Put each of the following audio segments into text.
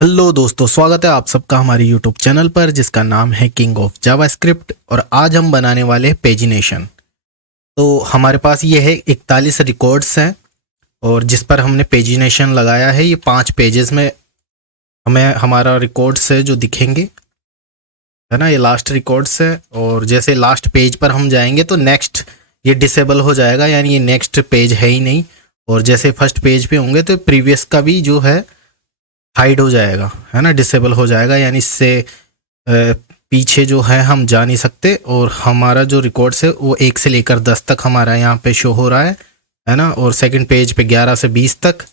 Hello दोस्तों, स्वागत है आप सबका हमारे यूट्यूब चैनल पर जिसका नाम है किंग ऑफ जावास्क्रिप्ट। और आज हम बनाने वाले हैं पेजिनेशन। तो हमारे पास ये है 41 रिकॉर्ड्स हैं और जिस पर हमने पेजिनेशन लगाया है। ये 5 पेजेस में हमें हमारा रिकॉर्ड्स है जो दिखेंगे, है ना। ये लास्ट रिकॉर्ड्स है और जैसे लास्ट पेज पर हम जाएंगे तो नेक्स्ट ये डिसेबल हो जाएगा, यानी ये नेक्स्ट पेज है ही नहीं। और जैसे फर्स्ट पेज पे होंगे तो प्रीवियस का भी जो है हाइड हो जाएगा, है ना, डिसेबल हो जाएगा, यानी इससे पीछे जो है हम जा नहीं सकते। और हमारा जो रिकॉर्ड्स है वो 1 से लेकर 10 तक हमारा यहाँ पे शो हो रहा है ना। और सेकंड पेज पे 11 से 20 तक,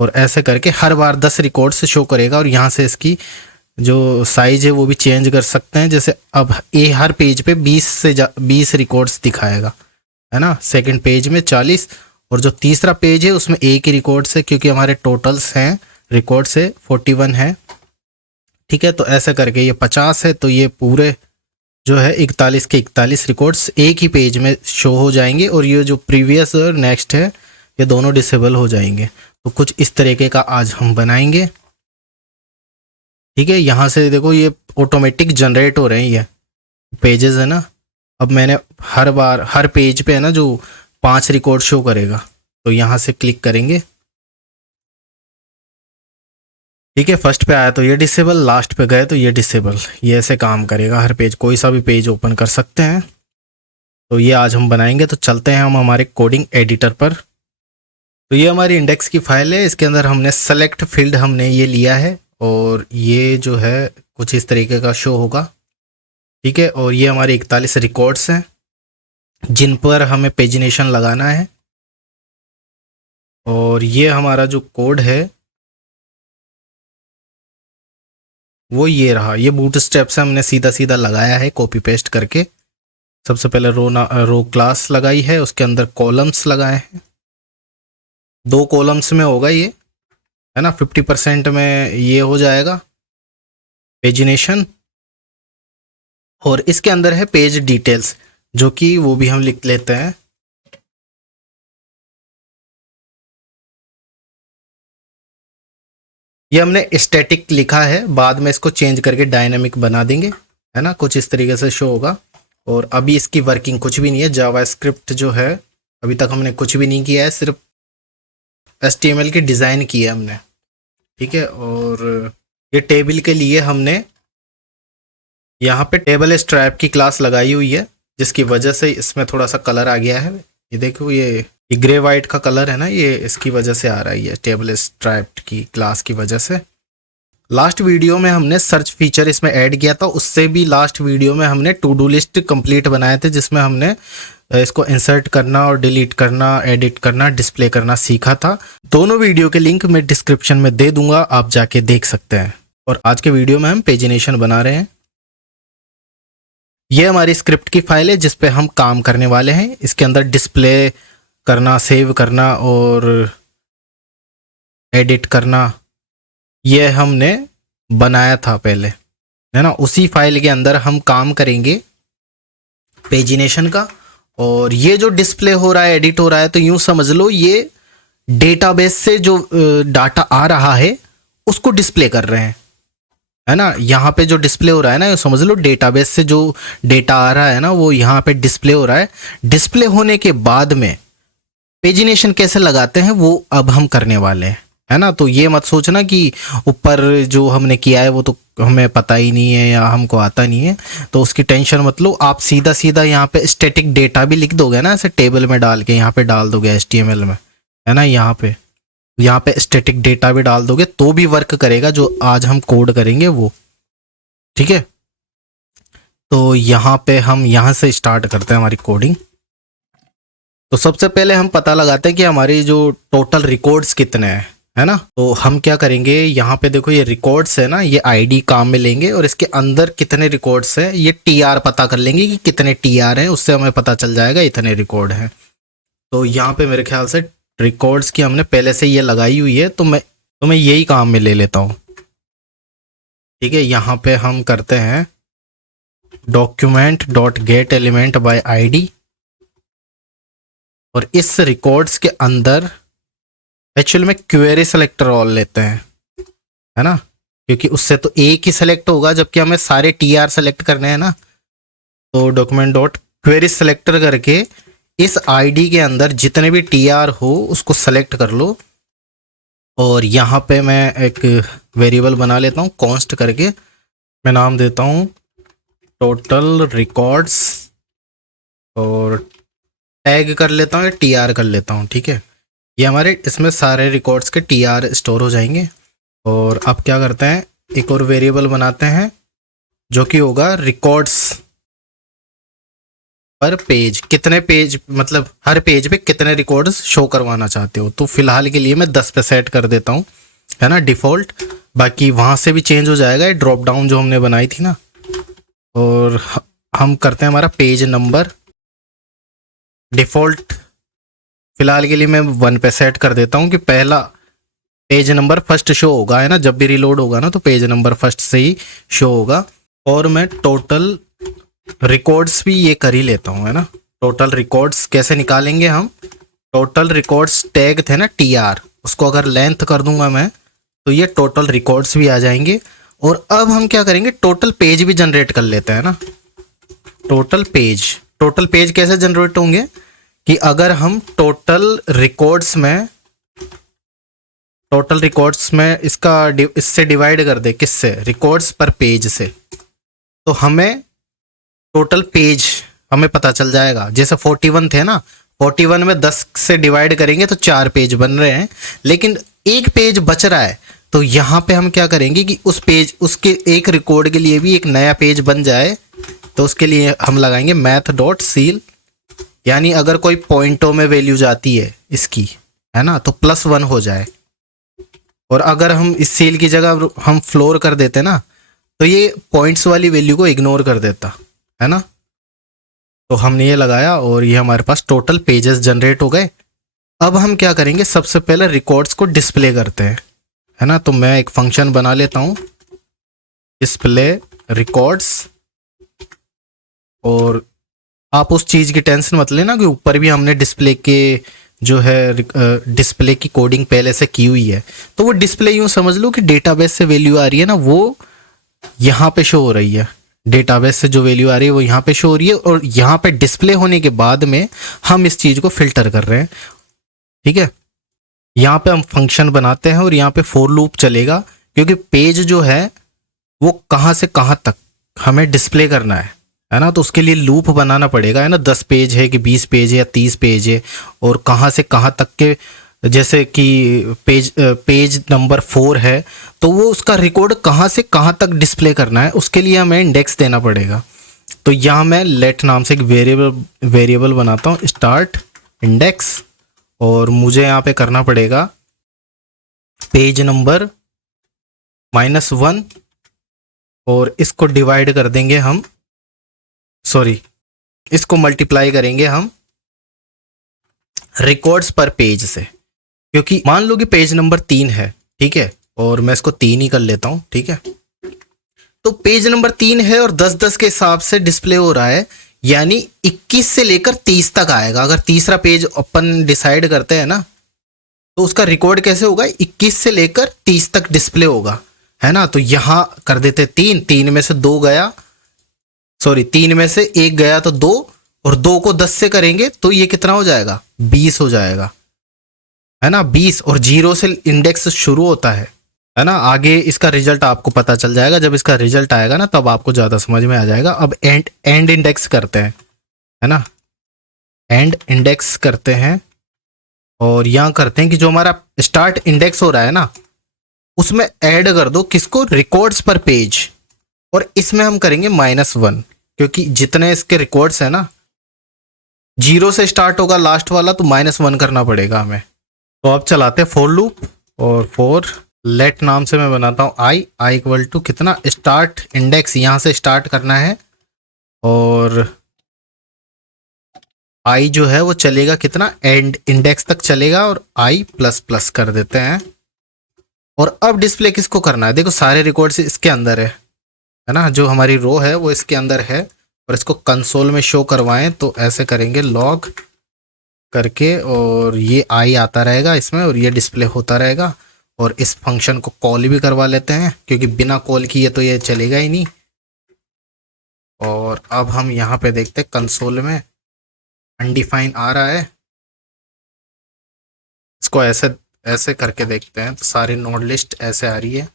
और ऐसे करके हर बार 10 रिकॉर्ड्स शो करेगा। और यहाँ से इसकी जो साइज है वो भी चेंज कर सकते हैं। जैसे अब हर पेज पे 20 रिकॉर्ड्स दिखाएगा, है ना। सेकंड पेज में 40, और जो तीसरा पेज है उसमें एक ही रिकॉर्ड्स है क्योंकि हमारे टोटल्स हैं रिकॉर्ड से 41 है, ठीक है। तो ऐसा करके ये 50 है, तो ये पूरे जो है 41 के 41 रिकॉर्ड्स एक ही पेज में शो हो जाएंगे। और ये जो प्रीवियस और नेक्स्ट है ये दोनों डिसेबल हो जाएंगे। तो कुछ इस तरीके का आज हम बनाएंगे, ठीक है। यहाँ से देखो ये ऑटोमेटिक जनरेट हो रहे हैं ये पेजेस, है ना। अब मैंने हर बार हर पेज पे है ना जो 5 रिकॉर्ड शो करेगा, तो यहाँ से क्लिक करेंगे, ठीक है। फर्स्ट पे आया तो ये डिसेबल, लास्ट पे गए तो ये डिसेबल। ये ऐसे काम करेगा हर पेज, कोई सा भी पेज ओपन कर सकते हैं। तो ये आज हम बनाएंगे। तो चलते हैं हम हमारे कोडिंग एडिटर पर। तो ये हमारी इंडेक्स की फाइल है, इसके अंदर हमने सेलेक्ट फील्ड हमने ये लिया है और ये जो है कुछ इस तरीके का शो होगा, ठीक है। और ये हमारे 41 रिकॉर्ड्स हैं जिन पर हमें पेजिनेशन लगाना है। और ये हमारा जो कोड है वो ये रहा। ये बूट स्टेप से हमने सीधा सीधा लगाया है कॉपी पेस्ट करके। सबसे पहले रो क्लास लगाई है, उसके अंदर कॉलम्स लगाए हैं। 2 कॉलम्स में होगा ये, है ना। 50% में ये हो जाएगा पेजिनेशन। और इसके अंदर है पेज डिटेल्स, जो कि वो भी हम लिख लेते हैं। ये हमने स्टैटिक लिखा है, बाद में इसको चेंज करके डायनामिक बना देंगे, है ना। कुछ इस तरीके से शो होगा। और अभी इसकी वर्किंग कुछ भी नहीं है। जावास्क्रिप्ट जो है अभी तक हमने कुछ भी नहीं किया है, सिर्फ HTML की डिज़ाइन की है हमने, ठीक है। और ये टेबल के लिए हमने यहाँ पे टेबल स्ट्रैप की क्लास लगाई हुई है, जिसकी वजह से इसमें थोड़ा सा कलर आ गया है। ये देखो ये ग्रे वाइट का कलर है ना, ये इसकी वजह से आ रहा है, ये टेबल स्ट्रैप की क्लास की वजह से। लास्ट वीडियो में हमने सर्च फीचर इसमें ऐड किया था, उससे भी लास्ट वीडियो में हमने टू डू लिस्ट कंप्लीट बनाए थे, जिसमें हमने इसको इंसर्ट करना और डिलीट करना, एडिट करना, डिस्प्ले करना सीखा था। दोनों वीडियो के लिंक मैं डिस्क्रिप्शन में दे दूंगा, आप जाके देख सकते हैं। और आज के वीडियो में हम पेजिनेशन बना रहे हैं। ये हमारी स्क्रिप्ट की फाइल है जिस पे हम काम करने वाले हैं। इसके अंदर डिस्प्ले करना, सेव करना और एडिट करना ये हमने बनाया था पहले, है ना। उसी फाइल के अंदर हम काम करेंगे पेजिनेशन का। और ये जो डिस्प्ले हो रहा है, एडिट हो रहा है, तो यूं समझ लो ये डेटाबेस से जो डाटा आ रहा है उसको डिस्प्ले कर रहे हैं, है ना। यहाँ पे जो डिस्प्ले हो रहा है ना, ये समझ लो डेटाबेस से जो डेटा आ रहा है ना वो यहाँ पे डिस्प्ले हो रहा है। डिस्प्ले होने के बाद में पेजिनेशन कैसे लगाते हैं वो अब हम करने वाले हैं, है ना। तो ये मत सोचना कि ऊपर जो हमने किया है वो तो हमें पता ही नहीं है या हमको आता नहीं है, तो उसकी टेंशन मत लो। आप सीधा सीधा यहाँ पे स्टैटिक डेटा भी लिख दोगे ना, ऐसे टेबल में डाल के यहाँ पे डाल दोगे HTML में, है ना। यहाँ पे स्टैटिक डेटा भी डाल दोगे तो भी वर्क करेगा, जो आज हम कोड करेंगे वो, ठीक है। तो यहाँ पे हम यहाँ से स्टार्ट करते हैं हमारी कोडिंग। तो सबसे पहले हम पता लगाते हैं कि हमारी जो टोटल रिकॉर्ड्स कितने हैं, है ना। तो हम क्या करेंगे, यहाँ पे देखो ये रिकॉर्ड्स है ना, ये ID काम में लेंगे और इसके अंदर कितने रिकॉर्ड्स हैं ये TR पता कर लेंगे कि कितने TR हैं, उससे हमें पता चल जाएगा इतने रिकॉर्ड हैं। तो यहाँ पे मेरे ख्याल से रिकॉर्ड्स की हमने पहले से ये लगाई हुई है, तो मैं यही काम में ले लेता हूँ, ठीक है। यहाँ पे हम करते हैं document.getElementById और इस रिकॉर्ड्स के अंदर एक्चुअल में क्वेरी सेलेक्टर ऑल लेते हैं, है ना। क्योंकि उससे तो एक ही सेलेक्ट होगा, जबकि हमें सारे टीआर सेलेक्ट करने हैं ना। तो डॉक्यूमेंट डॉट क्वेरी सेलेक्टर करके इस आईडी के अंदर जितने भी टीआर हो उसको सेलेक्ट कर लो। और यहाँ पे मैं एक वेरिएबल बना लेता हूँ, कॉन्स्ट करके मैं नाम देता हूँ टोटल रिकॉर्ड्स, और टैग कर लेता हूँ या टीआर कर लेता हूँ। ठीक है, ये हमारे इसमें सारे रिकॉर्ड्स के टीआर स्टोर हो जाएंगे। और अब क्या करते हैं, एक और वेरिएबल बनाते हैं जो कि होगा रिकॉर्ड्स पर पेज। कितने पेज, मतलब हर पेज पे कितने रिकॉर्ड्स शो करवाना चाहते हो। तो फिलहाल के लिए मैं 10 पे सेट कर देता हूँ, है ना, डिफ़ॉल्ट। बाकी वहाँ से भी चेंज हो जाएगा, ये ड्रॉप डाउन जो हमने बनाई थी ना। और हम करते हैं हमारा पेज नंबर डिफ़ॉल्ट, फिलहाल के लिए मैं 1 पे सेट कर देता हूँ कि पहला पेज नंबर फर्स्ट शो होगा, है ना। जब भी रिलोड होगा ना तो पेज नंबर फर्स्ट से ही शो होगा। और मैं टोटल रिकॉर्ड्स भी ये कर ही लेता हूँ, है ना। टोटल रिकॉर्ड्स कैसे निकालेंगे हम, टोटल रिकॉर्ड्स टैग थे ना टीआर, उसको अगर लेंथ कर दूंगा मैं तो ये टोटल रिकॉर्ड्स भी आ जाएंगे। और अब हम क्या करेंगे, टोटल पेज भी जनरेट कर लेते हैं ना। टोटल पेज कैसे जनरेट होंगे कि अगर हम टोटल रिकॉर्ड्स में इससे डिवाइड कर दे, किससे, रिकॉर्ड्स पर पेज से, तो हमें टोटल पेज हमें पता चल जाएगा। जैसे 41 थे ना, 41 में 10 से डिवाइड करेंगे तो 4 पेज बन रहे हैं, लेकिन एक पेज बच रहा है। तो यहाँ पे हम क्या करेंगे कि उसके एक रिकॉर्ड के लिए भी एक नया पेज बन जाए। तो उसके लिए हम लगाएंगे मैथ डॉट सील, यानी अगर कोई पॉइंटों में वैल्यू जाती है इसकी, है ना, तो +1 हो जाए। और अगर हम इस सील की जगह हम फ्लोर कर देते ना, तो ये पॉइंट्स वाली वैल्यू को इग्नोर कर देता, है ना। तो हमने ये लगाया और ये हमारे पास टोटल पेजेस जनरेट हो गए। अब हम क्या करेंगे, सबसे पहले रिकॉर्ड्स को डिस्प्ले करते हैं, है ना। तो मैं एक फंक्शन बना लेता हूँ, डिस्प्ले रिकॉर्ड्स। और आप उस चीज़ की टेंशन मत लेना कि ऊपर भी हमने डिस्प्ले के जो है डिस्प्ले की कोडिंग पहले से की हुई है। तो वो डिस्प्ले यूँ समझ लो कि डेटाबेस से वैल्यू आ रही है ना, वो यहाँ पे शो हो रही है। डेटाबेस से जो वैल्यू आ रही है वो यहाँ पे शो हो रही है, और यहाँ पे डिस्प्ले होने के बाद में हम इस चीज़ को फिल्टर कर रहे हैं। ठीक है, यहाँ पे हम फंक्शन बनाते हैं और यहाँ पे फॉर लूप चलेगा, क्योंकि पेज जो है वो कहाँ से कहाँ तक हमें डिस्प्ले करना है ना। तो उसके लिए लूप बनाना पड़ेगा, है ना। 10 पेज है कि 20 पेज है या 30 पेज है, और कहाँ से कहाँ तक के, जैसे कि पेज नंबर 4 है तो वो उसका रिकॉर्ड कहाँ से कहाँ तक डिस्प्ले करना है, उसके लिए हमें इंडेक्स देना पड़ेगा। तो यहाँ मैं लेट नाम से एक वेरिएबल बनाता हूँ, स्टार्ट इंडेक्स। और मुझे यहाँ पे करना पड़ेगा पेज नंबर -1, और इसको डिवाइड कर देंगे हम, सॉरी, इसको मल्टीप्लाई करेंगे हम रिकॉर्ड्स पर पेज से। क्योंकि मान लो कि पेज नंबर 3 है, ठीक है, और मैं इसको 3 ही कर लेता हूँ। ठीक है, तो पेज नंबर 3 है और 10-10 के हिसाब से डिस्प्ले हो रहा है, यानी 21 से लेकर 30 तक आएगा। अगर तीसरा पेज अपन डिसाइड करते हैं ना, तो उसका रिकॉर्ड कैसे होगा, 21 से लेकर 30 तक डिस्प्ले होगा, है ना। तो यहाँ कर देते 3 में से 2 गया, सॉरी 3 में से 1 गया तो 2, और 2 को 10 से करेंगे तो ये कितना हो जाएगा, 20 हो जाएगा, है ना। 20, और 0 से इंडेक्स शुरू होता है ना। आगे इसका रिजल्ट आपको पता चल जाएगा, जब इसका रिजल्ट आएगा ना तब आपको ज़्यादा समझ में आ जाएगा। अब एंड इंडेक्स करते हैं, है ना। एंड इंडेक्स करते हैं, और यहाँ करते हैं कि जो हमारा स्टार्ट इंडेक्स हो रहा है ना, उसमें ऐड कर दो किसको, रिकॉर्ड्स पर पेज। और इसमें हम करेंगे -1, क्योंकि जितने इसके रिकॉर्ड्स है ना, 0 से स्टार्ट होगा लास्ट वाला, तो -1 करना पड़ेगा हमें। तो अब चलाते हैं फॉर लूप, और फॉर लेट नाम से मैं बनाता हूँ आई इक्वल टू कितना, स्टार्ट इंडेक्स, यहाँ से स्टार्ट करना है, और आई जो है वो चलेगा कितना, एंड इंडेक्स तक चलेगा, और i++ कर देते हैं। और अब डिस्प्ले किसको करना है, देखो सारे रिकॉर्ड्स इसके अंदर है ना, जो हमारी रो है वो इसके अंदर है, और इसको कंसोल में शो करवाएं तो ऐसे करेंगे लॉग करके, और ये आई आता रहेगा इसमें, और ये डिस्प्ले होता रहेगा। और इस फंक्शन को कॉल भी करवा लेते हैं, क्योंकि बिना कॉल किए तो ये चलेगा ही नहीं। और अब हम यहाँ पे देखते हैं कंसोल में अनडिफाइन आ रहा है, इसको ऐसे ऐसे करके देखते हैं तो सारी नोड लिस्ट ऐसे आ रही है।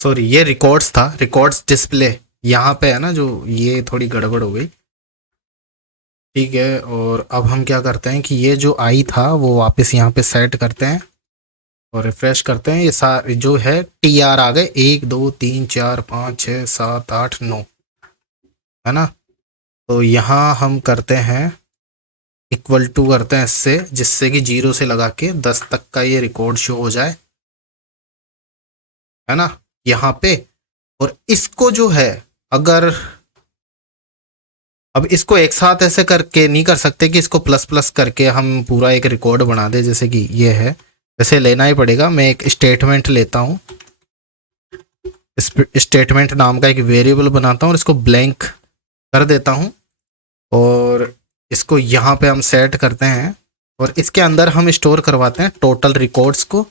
सॉरी, ये रिकॉर्ड्स था, रिकॉर्ड्स डिस्प्ले यहाँ पे है ना, जो ये थोड़ी गड़बड़ हो गई। ठीक है, और अब हम क्या करते हैं कि ये जो आई था वो वापस यहाँ पे सेट करते हैं और रिफ्रेश करते हैं। ये सारे जो है टी आर आ गए, 1 2 3 4 5 6 7 8 9, है ना। तो यहाँ हम करते हैं इक्वल टू करते हैं इससे, जिससे कि 0 से लगा के 10 तक का ये रिकॉर्ड शो हो जाए, है ना, यहाँ पे। और इसको जो है, अगर अब इसको एक साथ ऐसे करके नहीं कर सकते कि इसको प्लस प्लस करके हम पूरा एक रिकॉर्ड बना दे, जैसे कि ये है, वैसे लेना ही पड़ेगा। मैं एक स्टेटमेंट लेता हूँ, स्टेटमेंट नाम का एक वेरिएबल बनाता हूँ और इसको ब्लैंक कर देता हूँ, और इसको यहाँ पे हम सेट करते हैं और इसके अंदर हम स्टोर करवाते हैं टोटल रिकॉर्ड्स को,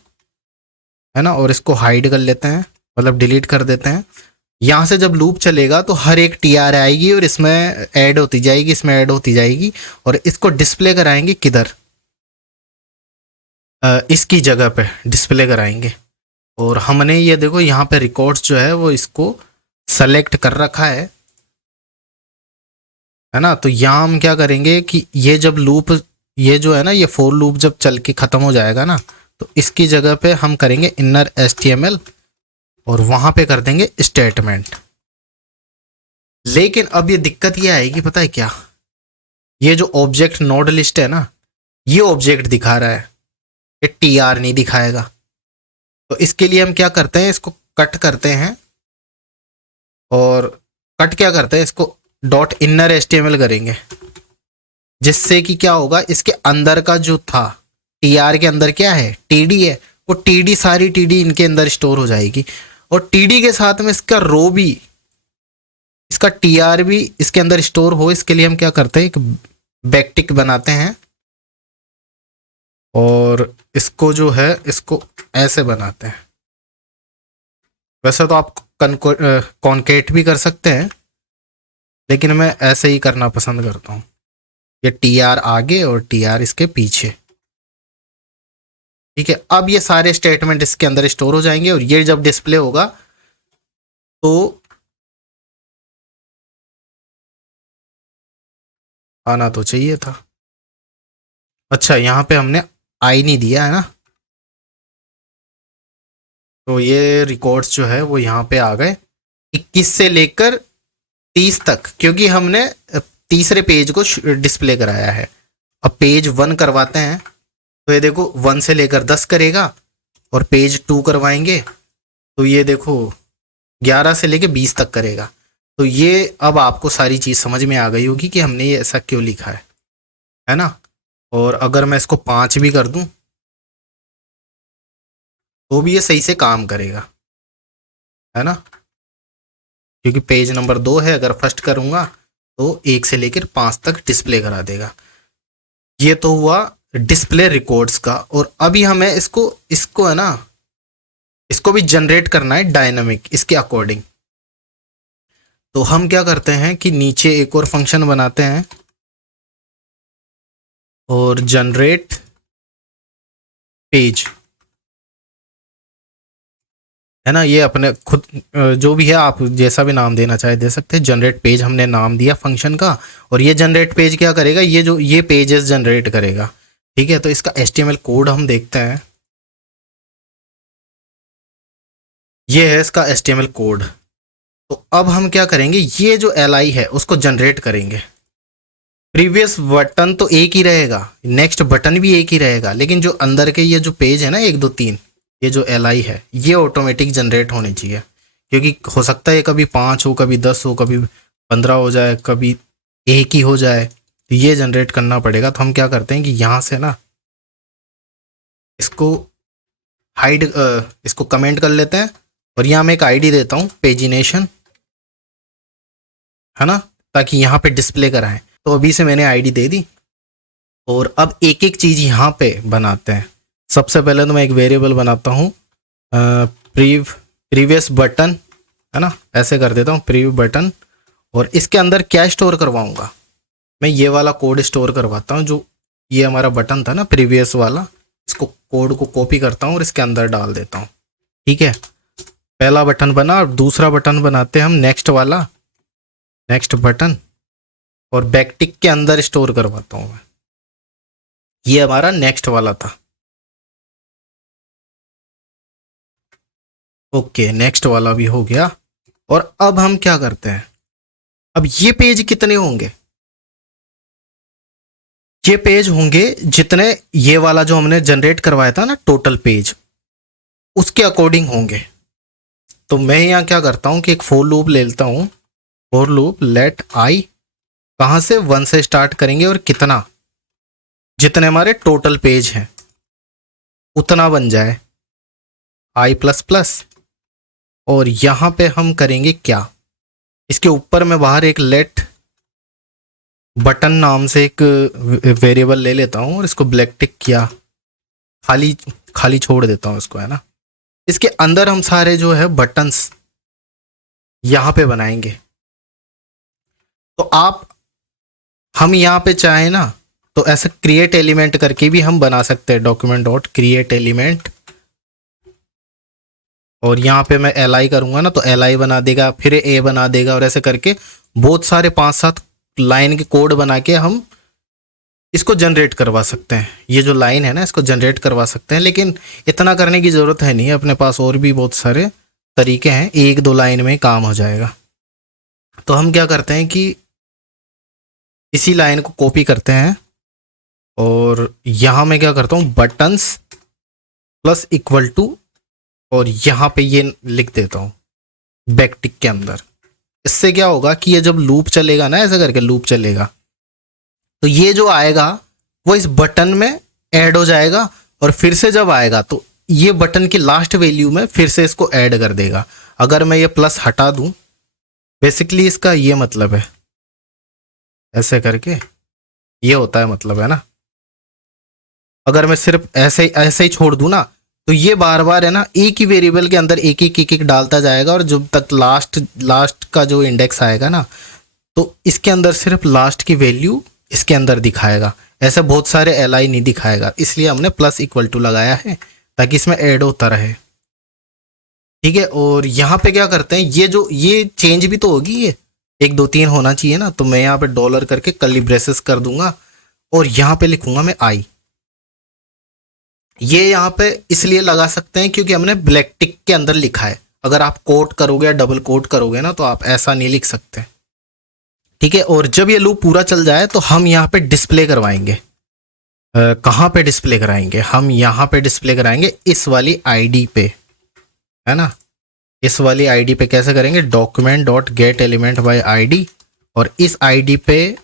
है ना, और इसको हाइड कर लेते हैं, मतलब डिलीट कर देते हैं। यहाँ से जब लूप चलेगा तो हर एक टी आर आएगी और इसमें ऐड होती जाएगी, इसमें ऐड होती जाएगी, और इसको डिस्प्ले कराएंगे किधर, इसकी जगह पे डिस्प्ले कराएंगे। और हमने ये देखो यहाँ पे रिकॉर्ड्स जो है वो इसको सेलेक्ट कर रखा है ना। तो यहाँ हम क्या करेंगे कि ये जब लूप, ये जो है ना, ये फोर लूप जब चल के ख़त्म हो जाएगा ना, तो इसकी जगह पे हम करेंगे इनर HTML और वहाँ पे कर देंगे स्टेटमेंट। लेकिन अब ये दिक्कत ये आएगी, पता है क्या, ये जो ऑब्जेक्ट नोड लिस्ट है ना, ये ऑब्जेक्ट दिखा रहा है, ये TR नहीं दिखाएगा। तो इसके लिए हम क्या करते हैं, इसको कट करते हैं, और कट क्या करते हैं, इसको डॉट इनर HTML करेंगे, जिससे कि क्या होगा, इसके अंदर का जो था, TR के अंदर क्या है, TD है, वो TD सारी TD इनके अंदर स्टोर हो जाएगी, और TD के साथ में इसका रो भी, इसका TR भी इसके अंदर स्टोर हो। इसके लिए हम क्या करते हैं, एक बैकटिक बनाते हैं और इसको जो है, इसको ऐसे बनाते हैं। वैसे तो आप कॉन्केट भी कर सकते हैं, लेकिन मैं ऐसे ही करना पसंद करता हूँ, ये TR आगे और TR इसके पीछे। ठीक है, अब ये सारे स्टेटमेंट इसके अंदर स्टोर हो जाएंगे, और ये जब डिस्प्ले होगा तो आना तो चाहिए था। अच्छा, यहाँ पे हमने आई नहीं दिया है ना, तो ये रिकॉर्ड्स जो है वो यहाँ पे आ गए 21 से लेकर 30 तक, क्योंकि हमने तीसरे पेज को डिस्प्ले कराया है। अब पेज 1 करवाते हैं, तो ये देखो 1 से लेकर 10 करेगा, और पेज 2 करवाएंगे तो ये देखो 11 से लेकर 20 तक करेगा। तो ये अब आपको सारी चीज़ समझ में आ गई होगी कि हमने ये ऐसा क्यों लिखा है ना। और अगर मैं इसको 5 भी कर दूं तो भी ये सही से काम करेगा, है ना, क्योंकि पेज नंबर 2 है। अगर फर्स्ट करूंगा तो 1 से लेकर 5 तक डिस्प्ले करा देगा। ये तो हुआ डिस्प्ले रिकॉर्ड्स का। और अभी हमें इसको है ना, इसको भी जनरेट करना है डायनामिक, इसके अकॉर्डिंग। तो हम क्या करते हैं कि नीचे एक और फंक्शन बनाते हैं, और जनरेट पेज, है ना, ये अपने खुद जो भी है, आप जैसा भी नाम देना चाहे दे सकते हैं। जनरेट पेज हमने नाम दिया फंक्शन का, और ये जनरेट पेज क्या करेगा, ये जो ये पेजेस जनरेट करेगा। ठीक है, तो इसका HTML कोड हम देखते हैं। ये है इसका HTML कोड। तो अब हम क्या करेंगे, ये जो LI है उसको जनरेट करेंगे। प्रीवियस बटन तो एक ही रहेगा, नेक्स्ट बटन भी एक ही रहेगा, लेकिन जो अंदर के ये जो पेज है ना, 1 2 3, ये जो LI है ये ऑटोमेटिक जनरेट होनी चाहिए, क्योंकि हो सकता है कभी 5 हो, कभी 10 हो, कभी 15 हो जाए, कभी एक ही हो जाए, तो ये जनरेट करना पड़ेगा। तो हम क्या करते हैं कि यहाँ से ना इसको हाइड, इसको कमेंट कर लेते हैं, और यहाँ मैं एक ID देता हूँ पेजिनेशन, है ना, ताकि यहाँ पे डिस्प्ले कराएं। तो अभी से मैंने आईडी दे दी और अब एक एक चीज़ यहाँ पे बनाते हैं। सबसे पहले तो मैं एक वेरिएबल बनाता हूँ प्रीवियस बटन, है ना, ऐसे कर देता हूँ प्रीव्यू बटन। और इसके अंदर क्या स्टोर करवाऊँगा, मैं ये वाला कोड स्टोर करवाता हूँ, जो ये हमारा बटन था ना प्रीवियस वाला, इसको कोड को कॉपी करता हूँ और इसके अंदर डाल देता हूँ। ठीक है, पहला बटन बना। और दूसरा बटन बनाते हैं हम नेक्स्ट वाला, नेक्स्ट बटन, और बैकटिक के अंदर स्टोर करवाता हूँ मैं। ये हमारा नेक्स्ट वाला था। ओके, नेक्स्ट वाला भी हो गया। और अब हम क्या करते हैं, अब ये पेज कितने होंगे, ये पेज होंगे जितने ये वाला जो हमने जनरेट करवाया था ना टोटल पेज, उसके अकॉर्डिंग होंगे। तो मैं यहाँ क्या करता हूँ कि एक फोर लूप ले लेता हूँ। फोर लूप लेट आई, कहाँ से, 1 से स्टार्ट करेंगे और कितना, जितने हमारे टोटल पेज हैं उतना बन जाए, आई प्लस प्लस। और यहाँ पे हम करेंगे क्या, इसके ऊपर मैं बाहर एक लेट बटन नाम से एक वेरिएबल ले लेता हूँ और इसको ब्लैक टिक किया, खाली खाली छोड़ देता हूँ इसको, है ना। इसके अंदर हम सारे जो है बटन्स यहाँ पे बनाएंगे। तो हम यहाँ पे चाहें ना तो ऐसे क्रिएट एलिमेंट करके भी हम बना सकते हैं, डॉक्यूमेंट डॉट क्रिएट एलिमेंट। और यहाँ पे मैं एल आई करूँगा ना तो एल आई बना देगा, फिर ए बना देगा, और ऐसे करके बहुत सारे 5-7 लाइन के कोड बना के हम इसको जनरेट करवा सकते हैं। ये जो लाइन है ना इसको जनरेट करवा सकते हैं, लेकिन इतना करने की ज़रूरत है नहीं, अपने पास और भी बहुत सारे तरीके हैं, 1-2 लाइन में काम हो जाएगा। तो हम क्या करते हैं कि इसी लाइन को कॉपी करते हैं और यहाँ मैं क्या करता हूँ, बटन्स प्लस इक्वल टू, और यहाँ पे ये लिख देता हूँ बैकटिक के अंदर। इससे क्या होगा कि ये जब लूप चलेगा ना, ऐसा करके लूप चलेगा, तो ये जो आएगा वो इस बटन में ऐड हो जाएगा, और फिर से जब आएगा तो ये बटन की लास्ट वैल्यू में फिर से इसको ऐड कर देगा। अगर मैं ये प्लस हटा दूं, बेसिकली इसका ये मतलब है, ऐसे करके ये होता है मतलब, है ना। अगर मैं सिर्फ ऐसे ऐसे ही छोड़ दूं ना तो ये बार बार, है ना, एक ही वेरिएबल के अंदर एक एक डालता जाएगा, और जब तक लास्ट का जो इंडेक्स आएगा ना तो इसके अंदर सिर्फ लास्ट की वैल्यू इसके अंदर दिखाएगा, ऐसे बहुत सारे एल आई नहीं दिखाएगा। इसलिए हमने प्लस इक्वल टू लगाया है ताकि इसमें ऐड होता रहे। ठीक है, और यहाँ पे क्या करते हैं, ये चेंज भी तो होगी, ये 1 2 3 होना चाहिए ना, तो मैं यहाँ पे डॉलर करके कर्ली ब्रेसेस कर दूंगा और यहाँ पे लिखूंगा मैं आई। ये यहाँ पे इसलिए लगा सकते हैं क्योंकि हमने ब्लैक टिक के अंदर लिखा है। अगर आप कोट करोगे या डबल कोट करोगे ना तो आप ऐसा नहीं लिख सकते। ठीक है, और जब ये लूप पूरा चल जाए तो हम यहाँ पे डिस्प्ले करवाएंगे। कहाँ पे डिस्प्ले कराएंगे, हम यहाँ पे डिस्प्ले कराएंगे इस वाली आईडी पे, है ना। इस वाली आईडी पे कैसे करेंगे, document dot get element by ID, और इस आईडी पे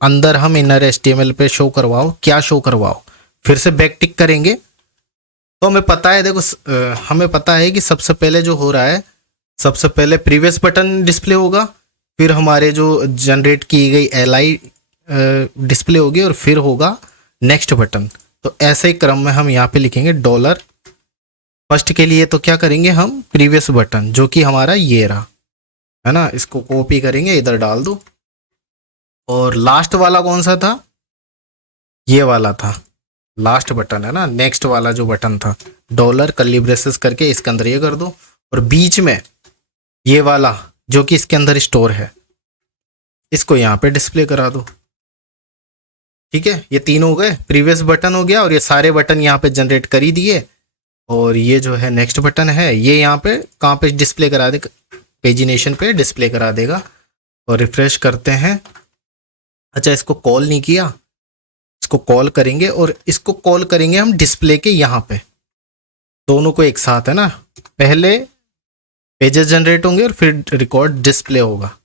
अंदर हम इनर एचटीएमएल पे शो करवाओ, क्या शो करवाओ, फिर से बैक टिक करेंगे। तो हमें पता है, देखो हमें पता है कि सबसे पहले जो हो रहा है, सबसे पहले प्रीवियस बटन डिस्प्ले होगा, फिर हमारे जो जनरेट की गई एल आई डिस्प्ले होगी, और फिर होगा नेक्स्ट बटन। तो ऐसे ही क्रम में हम यहाँ पे लिखेंगे डॉलर फर्स्ट के लिए। तो क्या करेंगे हम, प्रीवियस बटन जो कि हमारा ये रहा, है ना, इसको कॉपी करेंगे, इधर डाल दो। और लास्ट वाला कौन सा था, ये वाला था लास्ट बटन, है ना, नेक्स्ट वाला जो बटन था, डॉलर कर्ली ब्रेसेस करके इसके अंदर ये कर दो, और बीच में ये वाला जो कि इसके अंदर स्टोर है, इसको यहाँ पे डिस्प्ले करा दो। ठीक है, ये 3 हो गए, प्रीवियस बटन हो गया, और ये सारे बटन यहाँ पे जनरेट कर ही दिए। और ये जो है नेक्स्ट बटन है, ये यहाँ पे कहाँ पे डिस्प्ले करा दे, पेजिनेशन पे डिस्प्ले करा देगा। और रिफ्रेश करते हैं। अच्छा, इसको कॉल नहीं किया, इसको कॉल करेंगे, और इसको कॉल करेंगे हम डिस्प्ले के यहाँ पे, दोनों को एक साथ, है ना। पहले पेजेस जनरेट होंगे और फिर रिकॉर्ड डिस्प्ले होगा।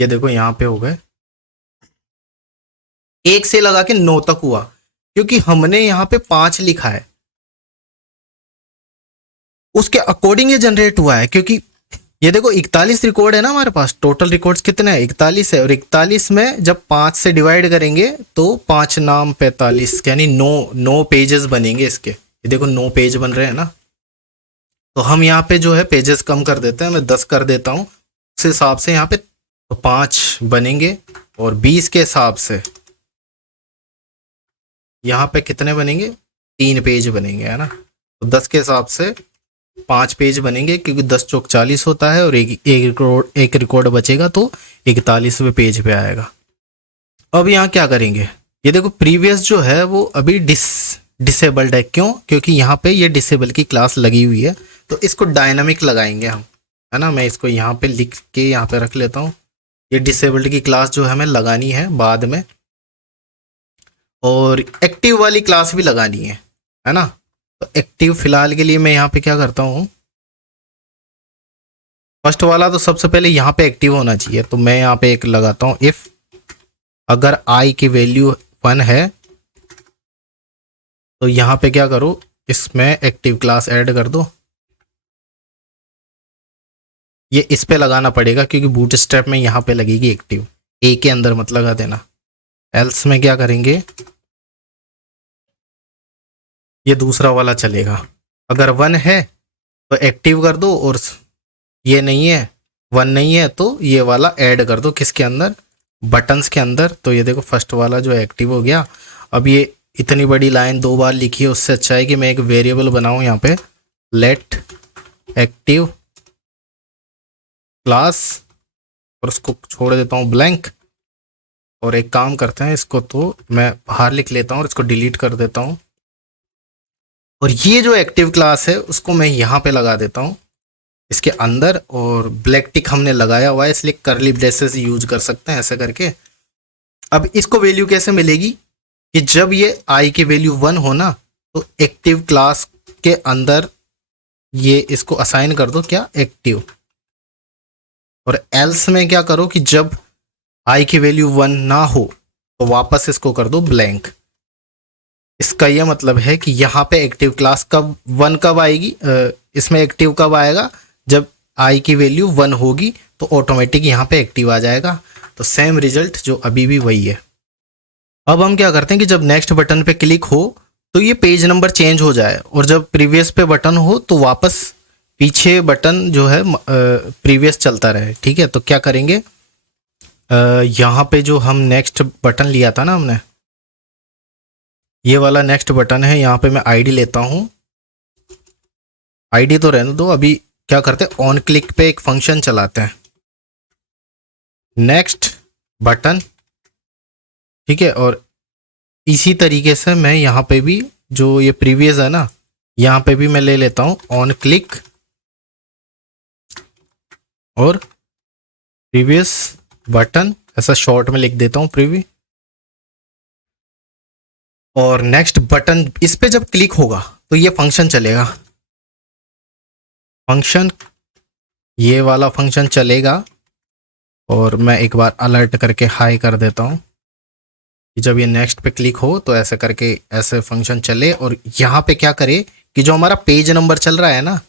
ये देखो यहाँ पे हो गए, 1 से लगा के 9 तक हुआ, क्योंकि हमने यहाँ पे 5 लिखा है, उसके अकॉर्डिंग ये जनरेट हुआ है। क्योंकि ये देखो 41 रिकॉर्ड है ना हमारे पास, टोटल रिकॉर्ड्स कितने हैं 41 है, और 41 में जब 5 से डिवाइड करेंगे तो 5 नाम 45 यानी 9 पेजेस बनेंगे इसके। ये देखो 9 पेज बन रहे हैं ना, तो हम यहाँ पे जो है पेजेस कम कर देते हैं, मैं 10 कर देता हूँ उस हिसाब से। यहाँ पे तो 5 बनेंगे, और 20 के हिसाब से यहाँ पे कितने बनेंगे 3 पेज बनेंगे, है ना। तो 10 के हिसाब से 5 पेज बनेंगे, क्योंकि 10 चौक 40 होता है, और एक रिकॉर्ड बचेगा तो 41वें पेज पे आएगा। अब यहाँ क्या करेंगे, ये देखो प्रीवियस जो है वो अभी डिसेबल्ड है, क्यों, क्योंकि यहाँ पे ये डिसेबल की क्लास लगी हुई है, तो इसको डायनामिक लगाएंगे हम, है ना। मैं इसको यहाँ पे लिख के यहाँ पे रख लेता हूँ। ये डिसेबल्ड की क्लास जो है हमें लगानी है बाद में, और एक्टिव वाली क्लास भी लगानी है ना। तो एक्टिव फिलहाल के लिए मैं यहाँ पे क्या करता हूँ, फर्स्ट वाला तो सबसे पहले यहाँ पे एक्टिव होना चाहिए, तो मैं यहाँ पे एक लगाता हूँ इफ अगर आई की वैल्यू 1 है तो यहाँ पे क्या करो, इसमें एक्टिव क्लास ऐड कर दो। ये इस पे लगाना पड़ेगा क्योंकि बूटस्ट्रैप में यहाँ पे लगेगी एक्टिव, ए के अंदर मत लगा देना। एल्स में क्या करेंगे, ये दूसरा वाला चलेगा, अगर 1 है तो एक्टिव कर दो, और ये नहीं है 1 नहीं है तो ये वाला ऐड कर दो, किसके अंदर, बटन्स के अंदर। तो ये देखो फर्स्ट वाला जो एक्टिव हो गया। अब ये इतनी बड़ी लाइन 2 बार लिखी है, उससे अच्छा है कि मैं एक वेरिएबल बनाऊं यहाँ पे, लेट एक्टिव क्लास, और उसको छोड़ देता हूँ ब्लैंक। और एक काम करते हैं, इसको तो मैं बाहर लिख लेता हूँ और इसको डिलीट कर देता हूँ, और ये जो एक्टिव क्लास है उसको मैं यहाँ पे लगा देता हूँ इसके अंदर, और ब्लैक टिक हमने लगाया हुआ है इसलिए करली ब्रेसेस यूज कर सकते हैं ऐसे करके। अब इसको वैल्यू कैसे मिलेगी कि जब ये आई की वैल्यू 1 हो ना, तो एक्टिव क्लास के अंदर ये इसको असाइन कर दो क्या, एक्टिव, और एल्स में क्या करो कि जब आई की वैल्यू 1 ना हो तो वापस इसको कर दो ब्लैंक। इसका यह मतलब है कि यहाँ पे एक्टिव क्लास कब 1 कब आएगी, इसमें एक्टिव कब आएगा, जब आई की वैल्यू 1 होगी तो ऑटोमेटिक यहाँ पे एक्टिव आ जाएगा। तो सेम रिजल्ट जो अभी भी वही है। अब हम क्या करते हैं कि जब नेक्स्ट बटन पे क्लिक हो तो ये पेज नंबर चेंज हो जाए, और जब प्रीवियस पे बटन हो तो वापस पीछे बटन जो है प्रीवियस चलता रहे। ठीक है, तो क्या करेंगे, यहाँ पे जो हम नेक्स्ट बटन लिया था ना हमने, ये वाला नेक्स्ट बटन है, यहाँ पे मैं आईडी लेता हूँ। आईडी तो रहने दो, अभी क्या करते हैं ऑन क्लिक पे एक फंक्शन चलाते हैं, नेक्स्ट बटन। ठीक है, और इसी तरीके से मैं यहाँ पे भी जो ये प्रीवियस है ना, यहाँ पे भी मैं ले लेता हूँ ऑन क्लिक और प्रीवियस बटन, ऐसा शॉर्ट में लिख देता हूँ प्रीव्यू। और नेक्स्ट बटन, इस पे जब क्लिक होगा तो ये फंक्शन चलेगा, फंक्शन, ये वाला फंक्शन चलेगा। और मैं एक बार अलर्ट करके हाई कर देता हूँ कि जब ये नेक्स्ट पे क्लिक हो तो ऐसे करके ऐसे फंक्शन चले, और यहाँ पे क्या करे कि जो हमारा पेज नंबर चल रहा है ना,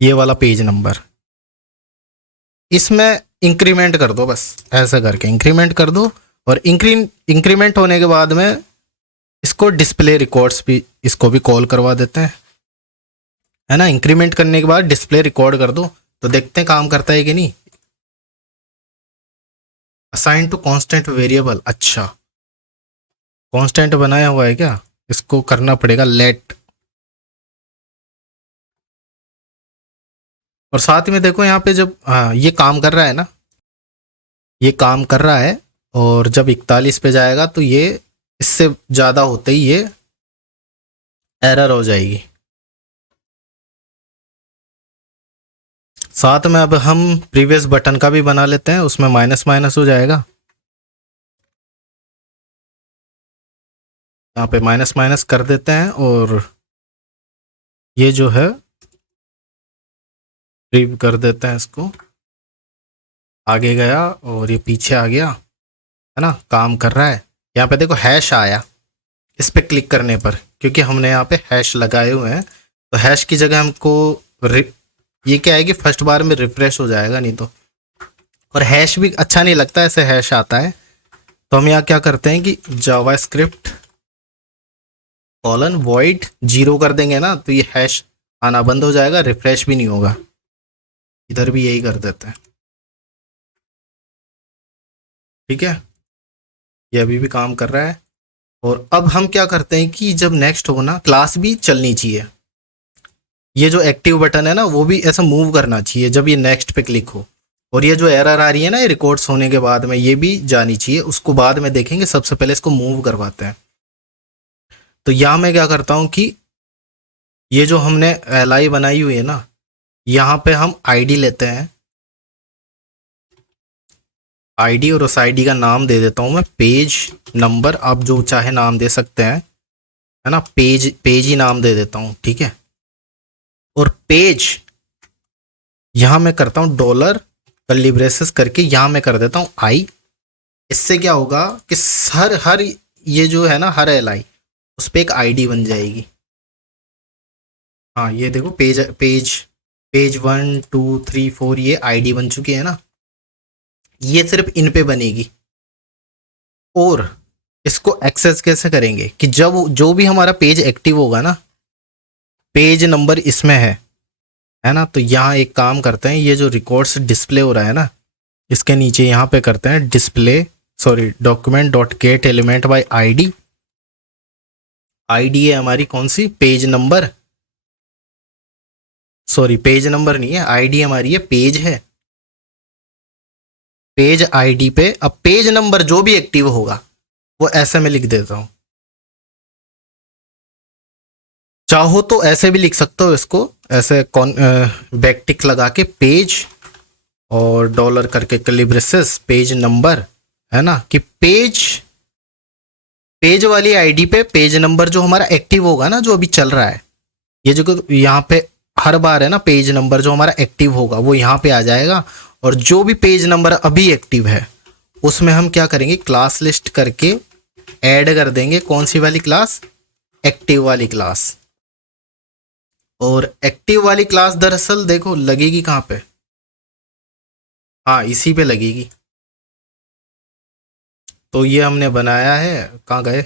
ये वाला पेज नंबर, इसमें इंक्रीमेंट कर दो, बस ऐसे करके इंक्रीमेंट कर दो। और इंक्रीमेंट होने के बाद में इसको डिस्प्ले रिकॉर्ड्स भी, इसको भी कॉल करवा देते हैं, है ना। इंक्रीमेंट करने के बाद डिस्प्ले रिकॉर्ड कर दो, तो देखते हैं काम करता है कि नहीं। असाइन टू कांस्टेंट वेरिएबल, अच्छा कांस्टेंट बनाया हुआ है क्या, इसको करना पड़ेगा लेट। और साथ में देखो यहाँ पे जब ये काम कर रहा है ना, ये काम कर रहा है, और जब 41 पे जाएगा तो ये इससे ज़्यादा होते ही ये एरर हो जाएगी। साथ में अब हम प्रीवियस बटन का भी बना लेते हैं, उसमें माइनस माइनस हो जाएगा, यहाँ पे माइनस माइनस कर देते हैं, और ये जो है प्रीव कर देते हैं, इसको आगे गया और ये पीछे आ गया, है ना, काम कर रहा है। यहाँ पे देखो हैश आया इस पे क्लिक करने पर, क्योंकि हमने यहाँ पे हैश लगाए हुए हैं, तो हैश की जगह हमको ये क्या है कि फर्स्ट बार में रिफ्रेश हो जाएगा, नहीं तो। और हैश भी अच्छा नहीं लगता, ऐसे हैश आता है। तो हम यहाँ क्या करते हैं कि जावास्क्रिप्ट कॉलन वॉइड 0 कर देंगे ना, तो ये हैश आना बंद हो जाएगा, रिफ्रेश भी नहीं होगा। इधर भी यही कर देते हैं, ठीक है। ये अभी भी काम कर रहा है। और अब हम क्या करते हैं कि जब नेक्स्ट हो ना, क्लास भी चलनी चाहिए। ये जो एक्टिव बटन है ना, वो भी ऐसा मूव करना चाहिए जब ये नेक्स्ट पे क्लिक हो। और ये जो एरर आ रही है ना, ये रिकॉर्ड्स होने के बाद में, ये भी जानी चाहिए। उसको बाद में देखेंगे, सबसे पहले इसको मूव करवाते हैं। तो यहाँ मैं क्या करता हूँ कि ये जो हमने एल बनाई हुई है ना, यहाँ पे हम आईडी लेते हैं, आईडी, और उस आईडी का नाम दे देता हूँ मैं पेज नंबर। आप जो चाहे नाम दे सकते हैं, है ना, पेज पेज ही नाम दे देता हूँ, ठीक है। और पेज यहाँ मैं करता हूँ डॉलर कर्ली ब्रेसेस करके, यहाँ मैं कर देता हूँ आई। इससे क्या होगा कि हर ये जो है ना, हर एल आई उस पर एक आईडी बन जाएगी। हाँ, ये देखो पेज पेज पेज 1 2 3 4 ये आईडी बन चुकी है ना। ये सिर्फ इन पे बनेगी। और इसको एक्सेस कैसे करेंगे कि जब जो भी हमारा पेज एक्टिव होगा ना, पेज नंबर इसमें है ना, तो यहाँ एक काम करते हैं, ये जो रिकॉर्ड्स डिस्प्ले हो रहा है ना, इसके नीचे यहाँ पे करते हैं display, sorry, document dot get element by ID. ID है हमारी कौन सी, page number, sorry page number नहीं है, आईडी हमारी है पेज है। पेज आईडी पे अब पेज नंबर जो भी एक्टिव होगा वो ऐसे में लिख देता हूं। चाहो तो ऐसे भी लिख सकते हो इसको, ऐसे बैकटिक लगा के पेज और डॉलर करके कैलिब्रेसिस पेज नंबर, है ना, कि पेज वाली आईडी पे पेज नंबर जो हमारा एक्टिव होगा ना, जो अभी चल रहा है, ये जो यहाँ पे हर बार है ना, पेज नंबर जो हमारा एक्टिव होगा वो यहाँ पे आ जाएगा। और जो भी पेज नंबर अभी एक्टिव है उसमें हम क्या करेंगे, क्लास लिस्ट करके ऐड कर देंगे। कौन सी वाली क्लास, एक्टिव वाली क्लास। और एक्टिव वाली क्लास दरअसल देखो लगेगी कहाँ पे, हाँ इसी पे लगेगी। तो ये हमने बनाया है, कहाँ गए,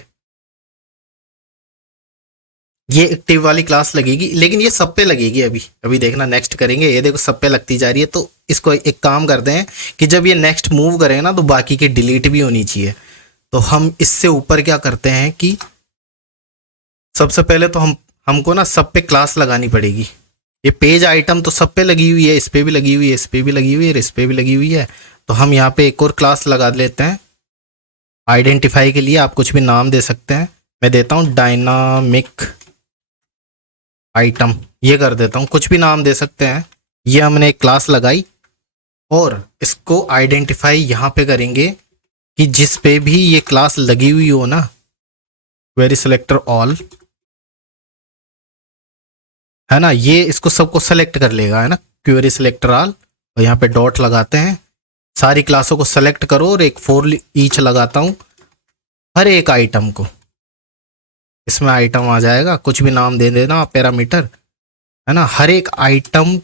ये एक्टिव वाली क्लास लगेगी, लेकिन ये सब पे लगेगी। अभी अभी देखना, नेक्स्ट करेंगे, ये देखो सब पे लगती जा रही है। तो इसको एक काम करते हैं कि जब ये नेक्स्ट मूव करेंगे ना, तो बाकी की डिलीट भी होनी चाहिए। तो हम इससे ऊपर क्या करते हैं कि सबसे पहले तो हमको ना सब पे क्लास लगानी पड़ेगी। ये पेज आइटम तो सब पे लगी हुई है, इस पे भी लगी हुई है, इस पे भी लगी हुई है, इस पे भी लगी हुई है। तो हम यहाँ पे एक और क्लास लगा लेते हैं आइडेंटिफाई के लिए। आप कुछ भी नाम दे सकते हैं, मैं देता हूँ डायनामिक आइटम, ये कर देता हूँ, कुछ भी नाम दे सकते हैं। ये हमने एक क्लास लगाई और इसको आइडेंटिफाई यहाँ पे करेंगे कि जिस पे भी ये क्लास लगी हुई हो ना, क्वेरी सिलेक्टर ऑल, है ना, ये इसको सबको सेलेक्ट कर लेगा, है ना, क्वेरी सिलेक्टर ऑल। और यहाँ पे डॉट लगाते हैं, सारी क्लासों को सेलेक्ट करो और एक फॉर ईच लगाता हूँ हर एक आइटम को। इसमें आइटम आ जाएगा, कुछ भी नाम दे देना पैरामीटर, है ना। हर एक आइटम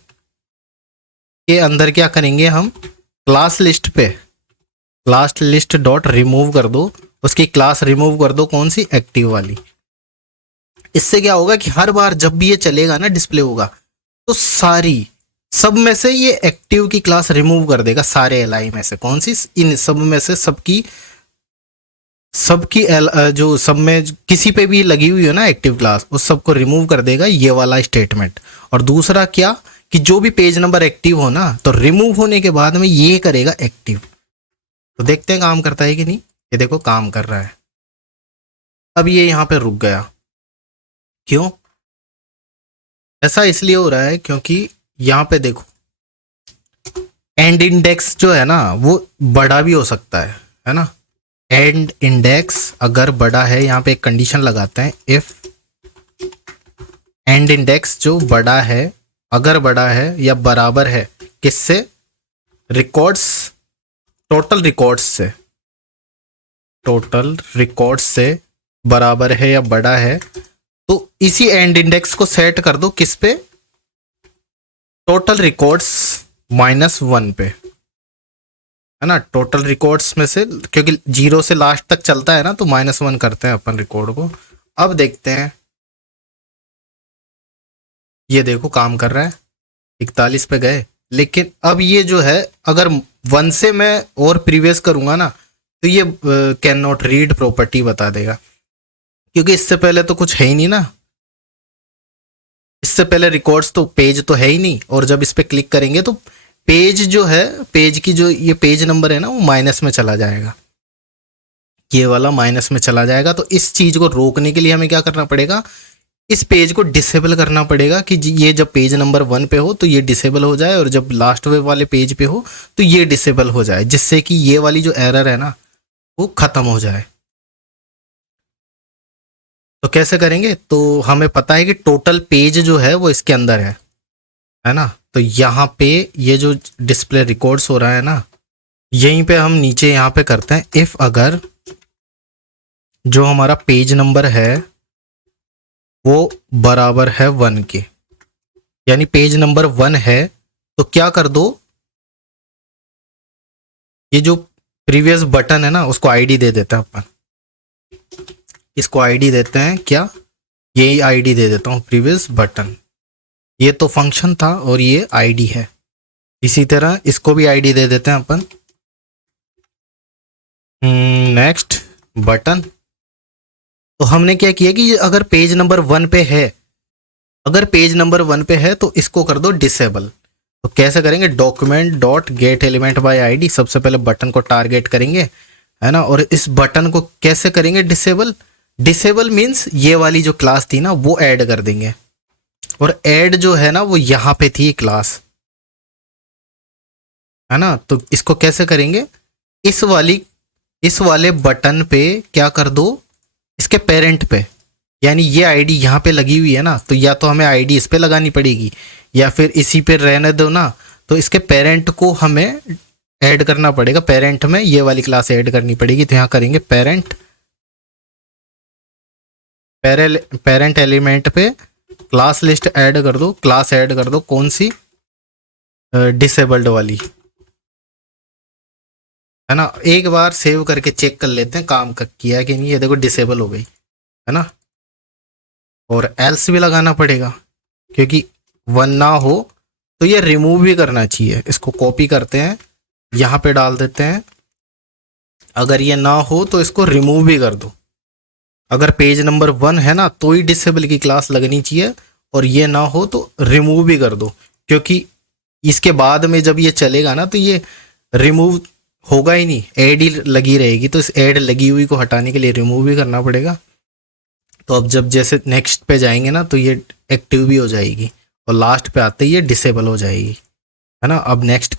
के अंदर क्या करेंगे हम, क्लास लिस्ट पे क्लास लिस्ट डॉट रिमूव कर दो, उसकी क्लास रिमूव कर दो, कौन सी, एक्टिव वाली। इससे क्या होगा कि हर बार जब भी ये चलेगा ना, डिस्प्ले होगा, तो सारी सब में से ये एक्टिव की क्लास रिमूव कर देगा, सारे एलआई में से। कौन सी, इन सब में से सबकी जो सब में किसी पे भी लगी हुई है ना एक्टिव क्लास, उस सबको रिमूव कर देगा, ये वाला स्टेटमेंट। और दूसरा क्या कि जो भी पेज नंबर एक्टिव हो ना, तो रिमूव होने के बाद में ये करेगा एक्टिव। तो देखते हैं काम करता है कि नहीं। ये देखो काम कर रहा है। अब ये यहाँ पे रुक गया, क्यों ऐसा इसलिए हो रहा है क्योंकि यहाँ पे देखो एंड इंडेक्स जो है ना, वो बड़ा भी हो सकता है ना। एंड इंडेक्स अगर बड़ा है, यहाँ पे एक कंडीशन लगाते हैं, इफ एंड इंडेक्स जो बड़ा है, अगर बड़ा है या बराबर है किससे, रिकॉर्ड्स, टोटल रिकॉर्ड्स से बराबर है या बड़ा है, तो इसी एंड इंडेक्स को सेट कर दो किस पे, टोटल रिकॉर्ड्स -1 पे, है ना। टोटल रिकॉर्ड्स में से, क्योंकि 0 से लास्ट तक चलता है ना, तो -1 करते हैं अपन रिकॉर्ड को। अब देखते हैं, ये देखो काम कर रहा है, 41 पे गए। लेकिन अब ये जो है, अगर 1 से मैं और प्रीवियस करूंगा ना, तो ये कैन नॉट रीड प्रॉपर्टी बता देगा, क्योंकि इससे पहले तो कुछ है ही नहीं ना। इससे पहले रिकॉर्ड्स तो, पेज तो है ही नहीं। और जब इस पर क्लिक करेंगे तो पेज जो है, पेज की जो ये पेज नंबर है ना, वो माइनस में चला जाएगा, ये वाला माइनस में चला जाएगा। तो इस चीज को रोकने के लिए हमें क्या करना पड़ेगा, इस पेज को डिसेबल करना पड़ेगा कि ये जब पेज नंबर 1 पे हो तो ये डिसेबल हो जाए, और जब लास्ट वे वाले पेज पे हो तो ये डिसेबल हो जाए, जिससे कि ये वाली जो एरर है ना, वो खत्म हो जाए। तो कैसे करेंगे, तो हमें पता है कि टोटल पेज जो है वो इसके अंदर है ना। तो यहाँ पे ये जो डिस्प्ले रिकॉर्ड्स हो रहा है ना, यहीं पे हम नीचे यहाँ पे करते हैं इफ अगर जो हमारा पेज नंबर है वो बराबर है 1 के, यानी पेज नंबर 1 है, तो क्या कर दो, ये जो प्रीवियस बटन है ना, उसको आईडी दे देते हैं अपन। इसको आईडी देते हैं क्या, यही आईडी दे देता हूँ, प्रीवियस बटन। ये तो फंक्शन था और ये आईडी है। इसी तरह इसको भी आईडी दे देते हैं अपन, नेक्स्ट बटन। तो हमने क्या किया कि अगर पेज नंबर 1 पे है, अगर पेज नंबर 1 पे है तो इसको कर दो डिसेबल। तो कैसे करेंगे, document dot get element by ID, सबसे पहले बटन को टारगेट करेंगे, है ना। और इस बटन को कैसे करेंगे डिसेबल, डिसेबल मीन्स ये वाली जो क्लास थी ना वो ऐड कर देंगे। और ऐड जो है ना वो यहाँ पे थी क्लास, है ना। तो इसको कैसे करेंगे, इस वाले बटन पे क्या कर दो, इसके पेरेंट पे, यानी ये आईडी यहाँ पे लगी हुई है ना, तो या तो हमें आईडी इस पे लगानी पड़ेगी या फिर इसी पे रहने दो ना। तो इसके पेरेंट को हमें ऐड करना पड़ेगा, पेरेंट में ये वाली क्लास ऐड करनी पड़ेगी। तो यहाँ करेंगे पेरेंट, पेरेंट एलिमेंट पे क्लास लिस्ट ऐड कर दो, क्लास ऐड कर दो, कौन सी, डिसेबल्ड वाली, है ना। एक बार सेव करके चेक कर लेते हैं काम किया कि नहीं। ये देखो डिसेबल हो गई, है ना। और एल्स भी लगाना पड़ेगा, क्योंकि 1 ना हो तो ये रिमूव भी करना चाहिए। इसको कॉपी करते हैं, यहाँ पे डाल देते हैं, अगर ये ना हो तो इसको रिमूव भी कर दो। अगर पेज नंबर 1 है ना तो ही डिसेबल की क्लास लगनी चाहिए, और ये ना हो तो रिमूव भी कर दो, क्योंकि इसके बाद में जब ये चलेगा ना तो ये रिमूव होगा ही नहीं, ऐड ही लगी रहेगी। तो इस ऐड लगी हुई को हटाने के लिए रिमूव भी करना पड़ेगा। तो अब जब जैसे नेक्स्ट पे जाएंगे ना तो ये एक्टिव भी हो जाएगी, और लास्ट पे आते ही ये डिसेबल हो जाएगी, है ना। अब नेक्स्ट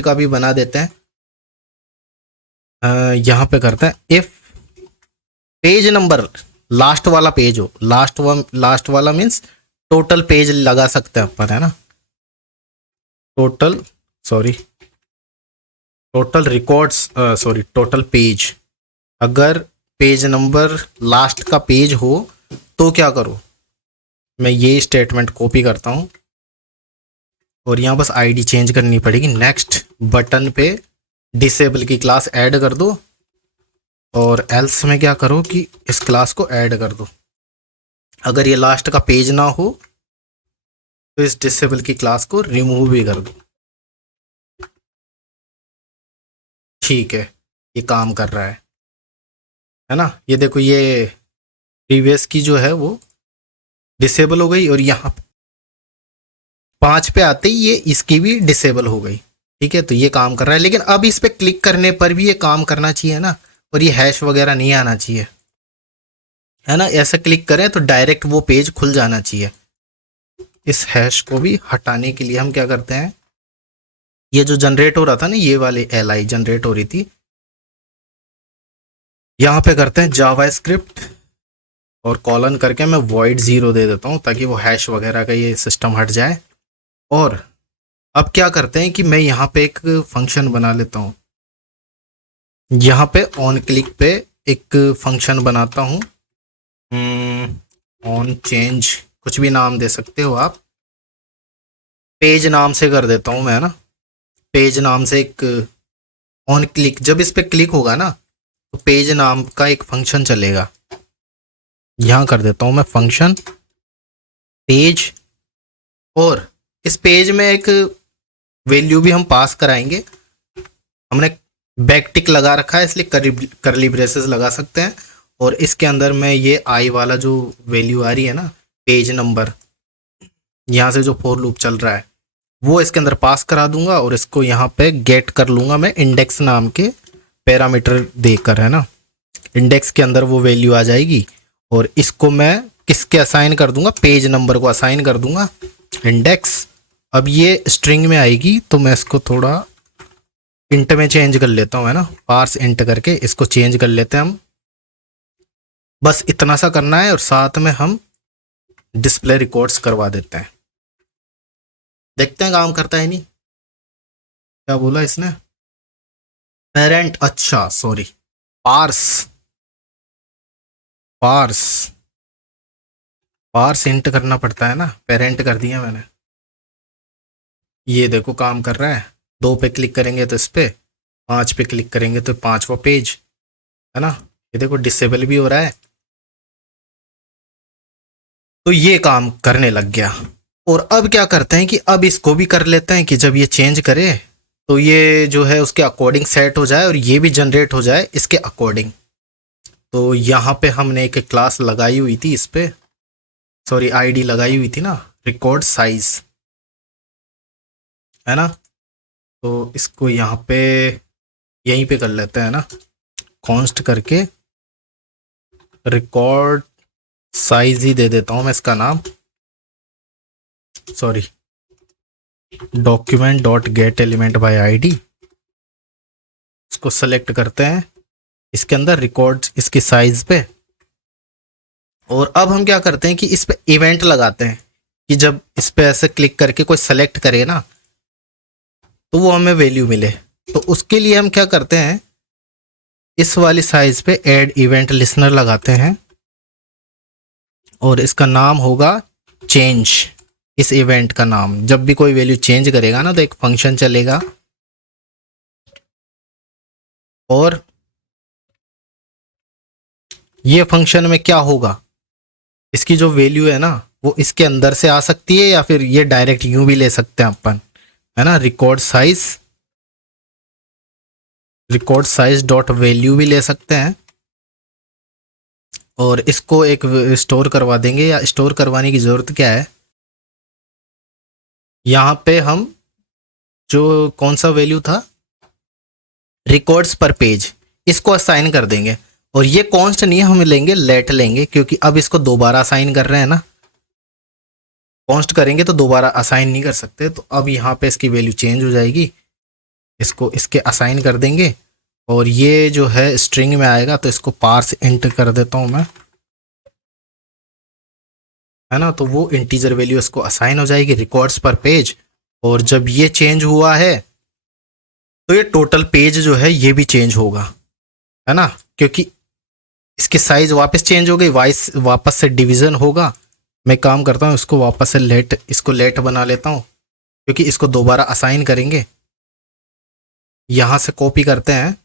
का भी बना देते हैं। यहाँ पे करते हैं इफ पेज नंबर लास्ट वाला पेज हो, लास्ट वाला मीन्स टोटल पेज लगा सकते हैं अपन, है ना। Total records, total page. अगर पेज नंबर लास्ट का पेज हो तो क्या करो, मैं ये स्टेटमेंट कॉपी करता हूँ और यहाँ बस आईडी चेंज करनी पड़ेगी। नेक्स्ट बटन पे डिसेबल की क्लास ऐड कर दो, और एल्स में क्या करो कि इस क्लास को ऐड कर दो। अगर ये लास्ट का पेज ना हो तो इस डिसेबल की क्लास को रिमूव भी कर दो। ठीक है, ये काम कर रहा है ना। ये देखो, ये प्रीवियस की जो है वो डिसेबल हो गई, और यहाँ 5 पे आते ही ये इसकी भी डिसेबल हो गई। ठीक है, तो ये काम कर रहा है। लेकिन अब इस पे क्लिक करने पर भी ये काम करना चाहिए ना, और ये हैश वगैरह नहीं आना चाहिए, है ना। ऐसा क्लिक करें तो डायरेक्ट वो पेज खुल जाना चाहिए। इस हैश को भी हटाने के लिए हम क्या करते हैं, ये जो जनरेट हो रहा था ना, ये वाली एलआई जनरेट हो रही थी, यहाँ पे करते हैं जावास्क्रिप्ट और कॉलन करके मैं void 0 दे देता हूँ, ताकि वो हैश वगैरह का ये सिस्टम हट जाए। और अब क्या करते हैं कि मैं यहाँ पे एक फंक्शन बना लेता हूँ, यहाँ पे ऑन क्लिक पे एक फंक्शन बनाता हूँ, ऑन चेंज, कुछ भी नाम दे सकते हो आप, पेज नाम से कर देता हूँ मैं, है ना। पेज नाम से एक ऑन क्लिक, जब इस पे क्लिक होगा ना तो पेज नाम का एक फंक्शन चलेगा। यहाँ कर देता हूँ मैं फंक्शन पेज, और इस पेज में एक वैल्यू भी हम पास कराएंगे। हमने बैक टिक लगा रखा है इसलिए करली ब्रेसेस लगा सकते हैं। और इसके अंदर में ये आई वाला जो वैल्यू आ रही है ना, पेज नंबर, यहाँ से जो फॉर लूप चल रहा है वो इसके अंदर पास करा दूंगा, और इसको यहाँ पे गेट कर लूंगा मैं इंडेक्स नाम के पैरामीटर देकर, है ना। इंडेक्स के अंदर वो वैल्यू आ जाएगी, और इसको मैं किसके असाइन कर दूंगा, पेज नंबर को असाइन कर दूंगा इंडेक्स। अब ये स्ट्रिंग में आएगी तो मैं इसको थोड़ा इंट में चेंज कर लेता हूँ, है ना। पार्स इंट करके इसको चेंज कर लेते हैं हम। बस इतना सा करना है, और साथ में हम डिस्प्ले रिकॉर्ड्स करवा देते हैं। देखते हैं काम करता है नहीं। क्या बोला इसने, पेरेंट, अच्छा sorry, parse parse parse int करना पड़ता है ना, पेरेंट कर दिया मैंने। ये देखो काम कर रहा है। 2 पे क्लिक करेंगे तो इस पे, 5 पे क्लिक करेंगे तो 5वां पेज, है ना। ये देखो डिसेबल भी हो रहा है। तो ये काम करने लग गया। और अब क्या करते हैं कि अब इसको भी कर लेते हैं कि जब ये चेंज करे तो ये जो है उसके अकॉर्डिंग सेट हो जाए, और ये भी जनरेट हो जाए इसके अकॉर्डिंग। तो यहाँ पे हमने एक क्लास लगाई हुई थी, इस पे सॉरी आईडी लगाई हुई थी ना, रिकॉर्ड साइज, है ना। तो इसको यहाँ पे यहीं पे कर लेते हैं ना, कॉन्स्ट करके रिकॉर्ड साइज ही दे देता हूँ मैं इसका नाम, sorry document dot get element by ID. इसको सेलेक्ट करते हैं इसके अंदर रिकॉर्ड इसकी साइज पे, और अब हम क्या करते हैं कि इस पे इवेंट लगाते हैं कि जब इस पे ऐसे क्लिक करके कोई सेलेक्ट करे ना तो वो हमें वैल्यू मिले। तो उसके लिए हम क्या करते हैं, इस वाली साइज पे ऐड इवेंट लिसनर लगाते हैं, और इसका नाम होगा चेंज। इस इवेंट का नाम, जब भी कोई वैल्यू चेंज करेगा ना तो एक फंक्शन चलेगा, और ये फंक्शन में क्या होगा, इसकी जो वैल्यू है ना वो इसके अंदर से आ सकती है, या फिर ये डायरेक्ट यूं भी ले सकते हैं अपन, है ना। रिकॉर्ड साइज डॉट वैल्यू भी ले सकते हैं, और इसको एक स्टोर करवा देंगे। या स्टोर करवाने की ज़रूरत क्या है, यहाँ पे हम जो कौन सा वैल्यू था, रिकॉर्ड्स पर पेज, इसको असाइन कर देंगे। और ये कॉन्स्ट नहीं हम लेंगे, लेट लेंगे, क्योंकि अब इसको दोबारा असाइन कर रहे हैं ना। कॉन्स्ट करेंगे तो दोबारा असाइन नहीं कर सकते। तो अब यहाँ पे इसकी वैल्यू चेंज हो जाएगी, इसको इसके असाइन कर देंगे, और ये जो है स्ट्रिंग में आएगा तो इसको पार्स इंट कर देता हूँ मैं, है ना। तो वो इंटीजर वैल्यू इसको असाइन हो जाएगी रिकॉर्ड्स पर पेज। और जब ये चेंज हुआ है तो ये टोटल पेज जो है ये भी चेंज होगा, है ना, क्योंकि इसकी साइज वापस चेंज हो गई, वापस से डिवीजन होगा। मैं काम करता हूँ इसको वापस से इसको लेट बना लेता हूँ, क्योंकि इसको दोबारा असाइन करेंगे। यहाँ से कॉपी करते हैं,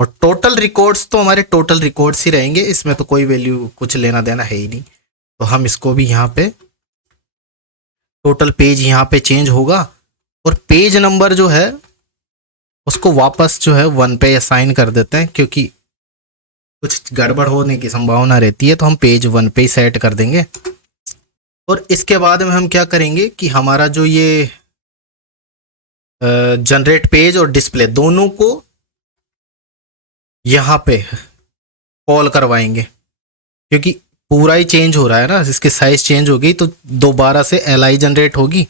और टोटल रिकॉर्ड्स तो हमारे टोटल रिकॉर्ड्स ही रहेंगे, इसमें तो कोई वैल्यू कुछ लेना देना है ही नहीं। तो हम इसको भी यहाँ पे टोटल पेज यहाँ पे चेंज होगा, और पेज नंबर जो है उसको वापस जो है 1 पे असाइन कर देते हैं, क्योंकि कुछ गड़बड़ होने की संभावना रहती है। तो हम पेज 1 पे ही सेट कर देंगे। और इसके बाद में हम क्या करेंगे कि हमारा जो ये जनरेट पेज और डिस्प्ले दोनों को यहाँ पे कॉल करवाएंगे, क्योंकि पूरा ही चेंज हो रहा है ना, इसकी साइज चेंज हो गई तो दोबारा से एलआई जनरेट होगी।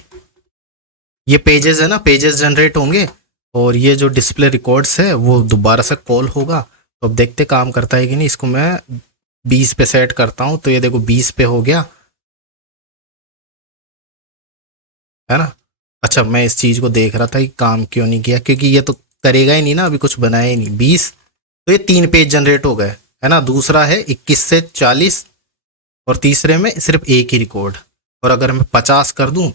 ये पेजेस है ना, पेजेस जनरेट होंगे, और ये जो डिस्प्ले रिकॉर्ड्स है वो दोबारा से कॉल होगा। तो अब देखते काम करता है कि नहीं। इसको मैं 20 पे सेट करता हूँ, तो ये देखो 20 पे हो गया, है ना। अच्छा, मैं इस चीज़ को देख रहा था कि काम क्यों नहीं किया, क्योंकि ये तो करेगा ही नहीं ना, अभी कुछ बनाया ही नहीं। 20 तो ये 3 पेज जनरेट हो गए, है ना। दूसरा है 21 से 40, और तीसरे में सिर्फ एक ही रिकॉर्ड। और अगर मैं 50 कर दूं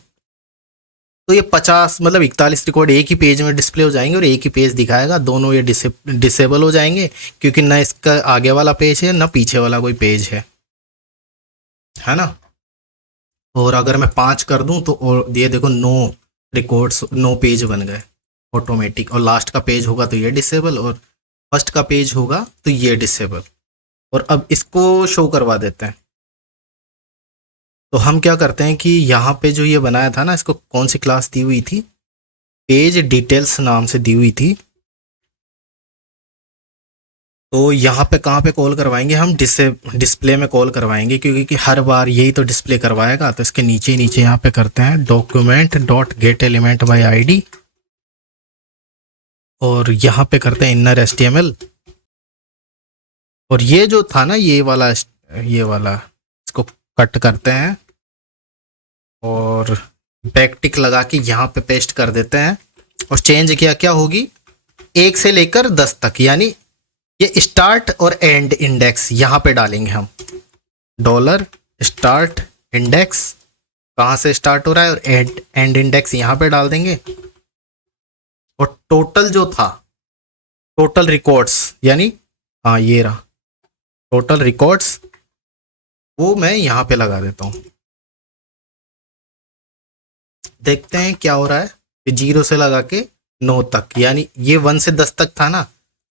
तो ये 50 मतलब 41 रिकॉर्ड एक ही पेज में डिस्प्ले हो जाएंगे और एक ही पेज दिखाएगा। दोनों ये डिसेबल हो जाएंगे क्योंकि ना इसका आगे वाला पेज है ना पीछे वाला कोई पेज है ना। और अगर मैं 5 कर दूं तो और ये देखो 9 रिकॉर्ड्स 9 पेज बन गए ऑटोमेटिक। और लास्ट का पेज होगा तो ये डिसेबल और फर्स्ट का पेज होगा तो ये डिसेबल। और अब इसको शो करवा देते हैं। तो हम क्या करते हैं कि यहाँ पे जो ये बनाया था ना, इसको कौन सी क्लास दी हुई थी, पेज डिटेल्स नाम से दी हुई थी। तो यहाँ पे कहाँ पे कॉल करवाएंगे हम, डिस्प्ले में कॉल करवाएंगे क्योंकि हर बार यही तो डिस्प्ले करवाएगा। तो इसके नीचे नीचे यहाँ पे करते हैं document dot get element by ID और यहाँ पे करते हैं इनर HTML। और ये जो था ना ये वाला इसको कट करते हैं और बैक टिक लगा के यहाँ पे पेस्ट कर देते हैं। और चेंज क्या होगी 1 से लेकर 10 तक, यानी ये स्टार्ट और एंड इंडेक्स यहाँ पे डालेंगे हम। डॉलर स्टार्ट इंडेक्स कहाँ से स्टार्ट हो रहा है और एंड इंडेक्स यहाँ पे डाल देंगे। और टोटल जो था, टोटल रिकॉर्ड्स, यानी हाँ ये रहा टोटल रिकॉर्ड्स, वो मैं यहाँ पे लगा देता हूँ। देखते हैं क्या हो रहा है। 0 से लगा के 9 तक, यानी ये 1 से 10 तक था ना,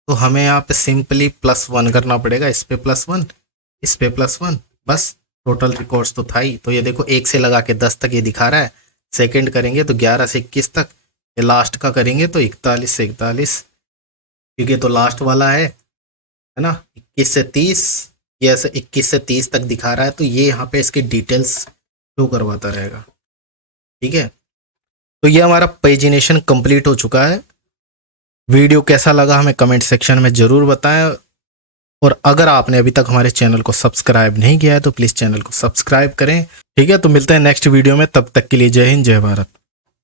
तो हमें यहाँ पे सिंपली +1 करना पड़ेगा। इस पे +1, इस पे +1, बस टोटल रिकॉर्ड्स तो था ही। तो ये देखो 1 से लगा के 10 तक ये दिखा रहा है। सेकंड करेंगे तो 11 से 21 तक, ये लास्ट का करेंगे तो 41 से 41, क्योंकि तो लास्ट वाला है ना। 21 से 30, ये ऐसे 21 से 30 तक दिखा रहा है। तो ये यहाँ पे इसकी डिटेल्स शो करवाता रहेगा। ठीक है, तो ये हमारा पेजिनेशन कंप्लीट हो चुका है। वीडियो कैसा लगा हमें कमेंट सेक्शन में ज़रूर बताएं। और अगर आपने अभी तक हमारे चैनल को सब्सक्राइब नहीं किया है तो प्लीज़ चैनल को सब्सक्राइब करें। ठीक है, तो मिलते हैं नेक्स्ट वीडियो में, तब तक के लिए जय हिंद जय भारत।